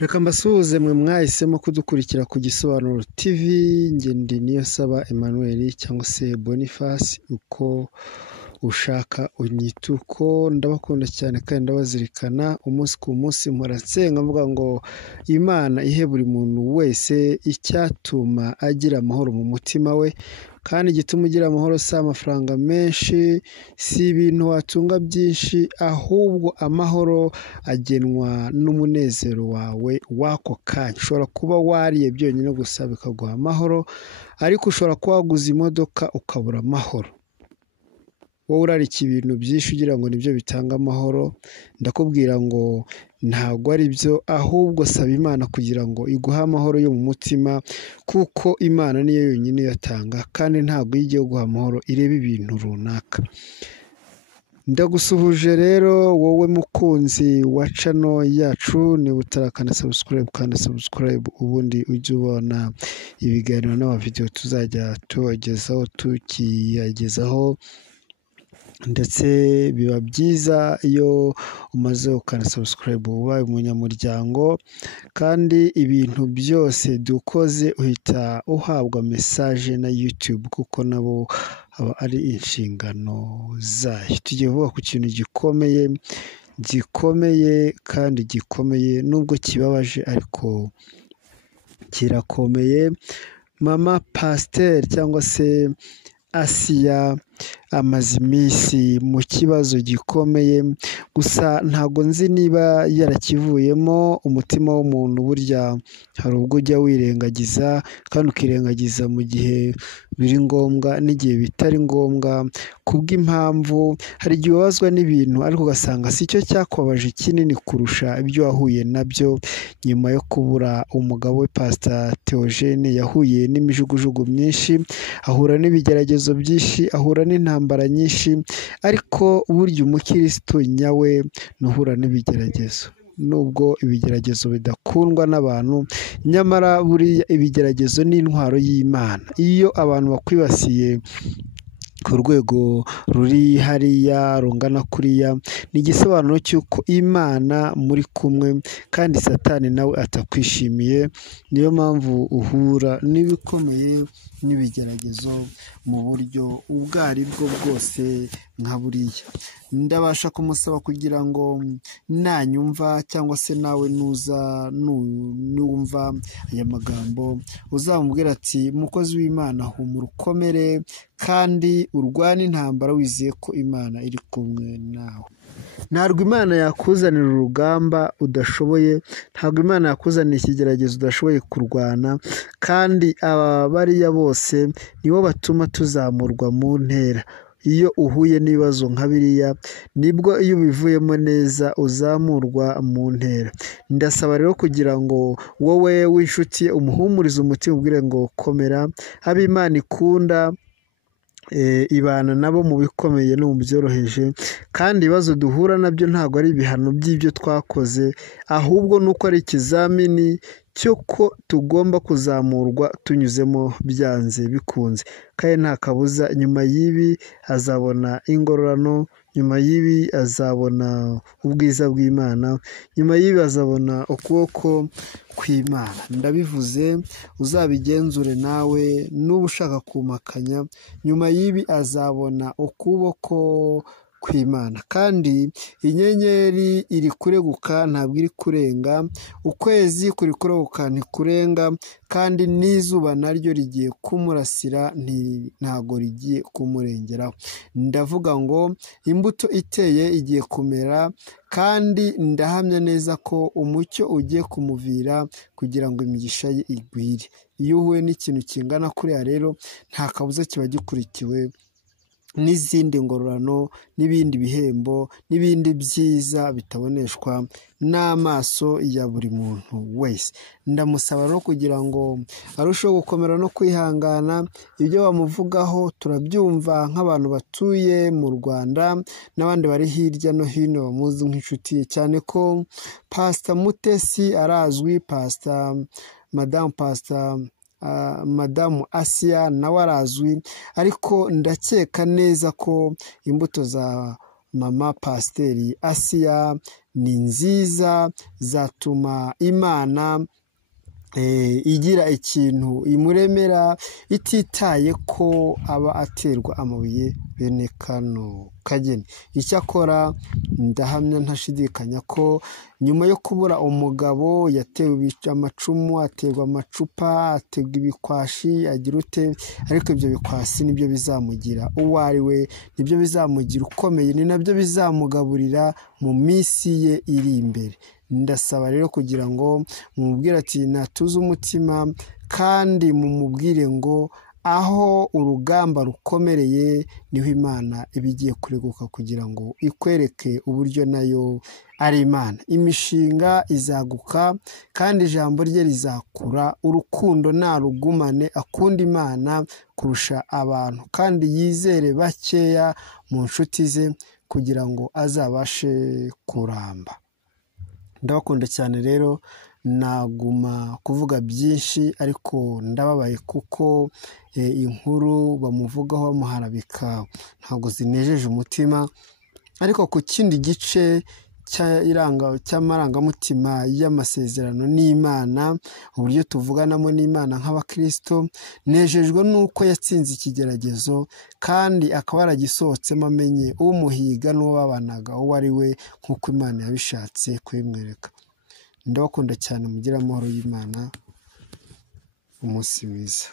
Reka mbasuhuze mwe mwahisemo kudukurikira ku Gisobanuro TV, njye ndi Niyonsaba Emmanuel cyangwa se Boniface, uko ushaka unyita uko. Ndabakunda cyane kandi ndabazirikana umunsi ku munsi, mpora nsenga mvuga ngo Imana ihe buri muntu wese icyatuma agira amahoro mu mutima we, kandi igituma ugira amahoro si amafaranga menshi, si ibintu watunga byinshi, ahubwo amahoro agenwa n'umunezero wawe w'ako kanya. Ushobora kuba wariye byonyine gusa bikaguha amahoro, ariko ushobora kuba waguze imodoka ukabura amahoro. Wowe urarika ibintu byinshi ugira ngo nibyo bitanga amahoro, ndakubwira ngo ntabwo ari byo, ahubwo saba Imana kugira ngo iguhe amahoro yo mu mutima, kuko Imana niyo yonyine yatanga, kandi ntabwo iyo igiye guha amahoro ireba ibintu runaka. Ndagusuhuje rero wowe mukunzi wa channel yacu, niba utarakanda subscribe kandi subscribe, ubundi ujye ubona ibiganiro n'amavideo tuzajya tubagezaho tukiyagezaho, ndetse biba byiza iyo umaze ukana subscribe ubaye umunyamuryango, kandi ibintu byose dukoze uhita uhabwa message na YouTube, kuko nabo aba ari inshingano zayo. Tugiye kuvuga ku kintu gikomeye kandi gikomeye, nubwo kibabaje ariko kirakomeye. Mama Pasteur cyangwa se Asiya amaze iminsi mu kibazo gikomeye, gusa ntabwo nzi niba yarakivuyemo. Umutima w'umuntu burya hari ubwo ujya wirengagiza, kandi ukirengagiza mu gihe biri ngombwa n'igihe bitari ngombwa, kubw'impamvu hari igihe ubabazwa n'ibintu ariko ugasanga si cyo cyakubabaje kinini kurusha ibyo wahuye nabyo. Nyuma yo kubura umugabo we Pastor Theogene, yahuye n'imijugujugu myinshi, ahura n'ibigeragezo byinshi, ahura n'intambara nyinshi, ariko burya umukristo nyawe nuhura n'ibigeragezo. Nubwo ibigeragezo bidakundwa n'abantu, nyamara buriya ibigeragezo ni intwaro y'Imana. Iyo abantu bakwibasiye ku rwego ruri hariya rungana kuriya, ni igisobanuro cy'uko Imana muri kumwe, kandi Satani nawe atakwishimiye. Niyo mpamvu uhura n'ibikomeye n'ibigeragezo mu buryo ubwo ari bwo bwose nka buriya. Ndabasha kumusaba kugira ngo nanyumva cyangwa se nawe numva aya magambo, uzamubwira ati mukozi w'Imana, humura ukomere kandi urwane intambara wizeye ko Imana iri kumwe nawe. Ntabwo Imana yakuzanira urugamba udashoboye, ntabwo Imana yakuzanira ikigeragezo udashoboye kurwana, kandi aba bariya bose nibo batuma tuzamurwa mu ntera. Iyo uhuye n'ibibazo nka biriya, nibwo iyo ubivuyemo neza uzamurwa mu ntera. Ndasaba rero kugira ngo wowe w'inshuti umuhumurize umutima, ubwire ngo komera, abo Imana ikunda ibana nabo mu bikomeye no mu byoroheje, kandi ibibazo duhura nabyo ntabwo ari ibihano by'ibyo twakoze, ahubwo nuko ari ikizamini cy'uko tugomba kuzamurwa tunyuzemo byanze bikunze. Kandi nta kabuza nyuma y'ibi azabona ingororano, nyuma y'ibi azabona ubwiza bw'Imana, nyuma y'ibi azabona ukuboko kw'Imana. Ndabivuze, uzabigenzure nawe nuba ushaka kumakanya, nyuma y'ibi azabona ukuboko kw'Imana. Kandi inyenyeri iri kureguka ntabwo iri kurenga, ukwezi kuri kureguka ntikurenga, kandi n'izuba naryo rigiye kumurasira ntago rigiye kumurengeraho. Ndavuga ngo imbuto iteye igiye kumera, kandi ndahamya neza ko umucyo ugiye kumuvira kugira ngo imigisha ye igwire. Iyo uhuye n'ikintu kingana kuriya rero, nta kabuza kiba gikurikiwe n'izindi ngororano, n'ibindi bihembo, n'ibindi byiza bitaboneshwa n'amaso ya buri muntu wese. Ndamusaba rero kugira ngo arusheho gukomera no kwihangana. Ibyo bamuvugaho turabyumva nk'abantu batuye mu Rwanda n'abandi bari hirya no hino bamuzi nk'inshuti ye, cyane ko Pastor Mutesi arazwi, Madamu Asiya nawe arazwi, ariko ndakeka neza ko imbuto za mama Pasiteri Asiya ni nziza, zatuma Imana igira ikintu imuremera ititaye ko aba aterwa amabuye bene kano kageni. Icyakora ndahamya ntashidikanya ko nyuma yo kubura umugabo yatewe amacumu, aterwa amacupa, aterwa ibikwashi, agira ute, ariko ibyo bikwasi nibyo bizamugira uwo ari we, nibyo bizamugira ukomeye, ni nabyo bizamugaburira mu minsi ye iri imbere. Ndasaba rero kugira ngo mumubwire ati natuze umutima, kandi mumubwire ngo aho urugamba rukomereye niho Imana iba igiye kureguka kugira ngo ikwereke uburyo nayo ari Imana. Imishinga izaguka kandi ijambo rye rizakura, urukundo narugumane, akunda Imana kurusha abantu kandi yizere bakeya mu nshuti ze kugira ngo azabashe kuramba. Ndabakunda cyane rero, naguma kuvuga byinshi ariko ndababaye kuko inkuru bamuvugaho bamuharabika ntabwo zinejeje umutima. Ariko ku kindi gice cy'amarangamutima y'amasezerano n'Imana, uburyo tuvuganamo n'Imana nk'abakristo, nejejwe nuko yatsinze ikigeragezo kandi akaba yaragisohotsemo amenye umuhiga n'uwo babanaga uwo ari we nk'uko Imana yabishatse kubimwereka. Ndabakunda cyane, mugire amahoro y'Imana, umunsi mwiza.